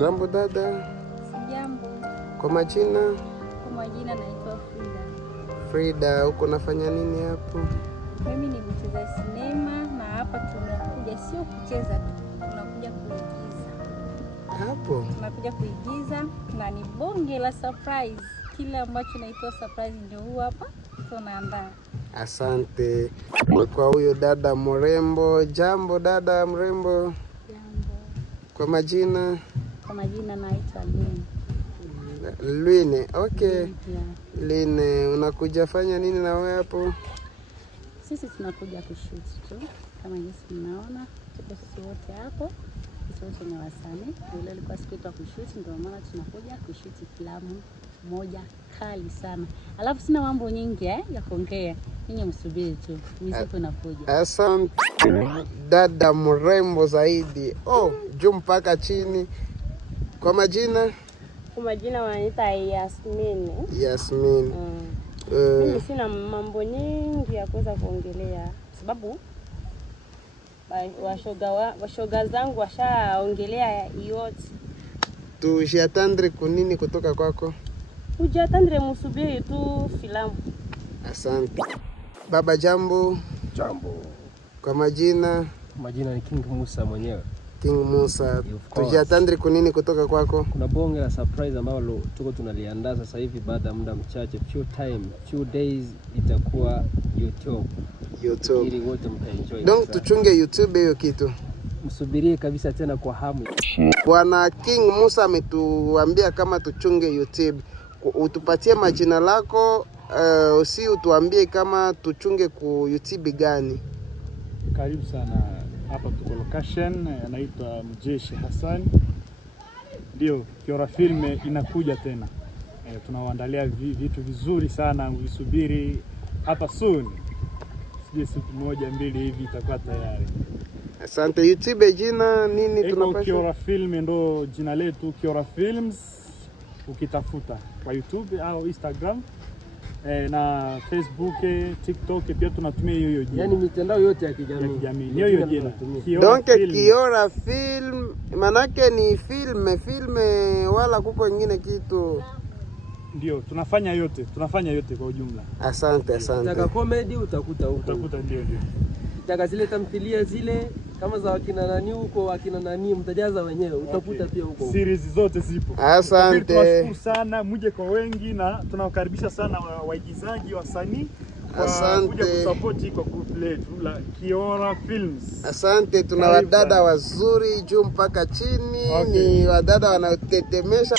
Jambo dada. Jambo. Kwa majina? Kwa majina naitwa Frida. Frida, uko nafanya nini hapo? Mimi ni mcheza sinema na hapa tunakuja sio kucheza tu, tunakuja kuigiza. Hapo? Tunakuja kuigiza na ni bonge la surprise. Kile ambacho naitwa surprise ndio huu hapa tunaandaa. Asante. Kwa huyo dada mrembo. Jambo dada mrembo. Jambo. Kwa majina? Kwa majina naitwa Lwine. Lwine, okay. Yeah. Lwine, unakuja fanya nini na wewe hapo? Sisi tunakuja kushoot tu. Kama jinsi mnaona, tuko sisi wote hapo. Sisi wote ni wasanii. Ile ilikuwa siku yetu ya kushoot, ndio maana tunakuja kushoot filamu moja kali sana. Alafu sina mambo nyingi ya kuongea. Ninyi msubiri tu. Misipo inakuja. Asante. Dada mrembo zaidi. Oh, juu mpaka chini. Kwa majina? Kwa majina wanaita Yasmin. Yasmin. Mimi sina mambo nyingi ya kuweza kuongelea sababu washoga zangu washaongelea yote. Tushiatandre kunini kutoka kwako? Ujatandre musubiri tu filamu. Asante. Baba jambo. Jambo. Kwa majina? Majina ni King Musa mwenyewe. King Musa. Tushiatandre kunini kutoka kwako? Kuna bonge la surprise ambalo tuko tunaliandaa sasa hivi baada ya muda mchache, few days itakuwa YouTube. Ili wote mtaenjoy. Donc tuchunge YouTube hiyo kitu. Msubirie kabisa tena kwa hamu. Bwana King Musa ametuambia kama tuchunge YouTube. Utupatie majina lako, usi utuambie kama tuchunge ku YouTube gani. Karibu sana. Hapa tuko location, anaitwa Mjeshi Hassan. Ndio, Kiora Film inakuja tena. Tunawaandalia vitu vizuri sana, mvisubiri hapa soon. Sije siku moja mbili hivi itakuwa tayari. Asante. YouTube jina nini tunapaswa? Kiora Film ndo jina letu, Kiora Films. Ukitafuta kwa YouTube au Instagram na Facebook, TikTok pia tunatumia hiyo jina. Yaani mitandao yote ya kijamii. Hiyo jina. Donc Kiora Film manake ni filme wala kuko nyingine kitu. Ndio, tunafanya yote kwa ujumla. Asante. Utaka comedy utakuta huko. Utakuta ndio. Utaka zile tamthilia zile kama za wakina nani huko, wakina nani mtajaza wenyewe, utakuta pia huko. Series zote zipo. Asante. Tunashukuru sana, muje kwa wengi na tunawakaribisha sana waigizaji, wasanii. Asante. Kuja kusupport kwa group letu la Kiora Films. Asante, tuna wadada wazuri juu mpaka chini. Okay. Ni wadada wanaotetemesha.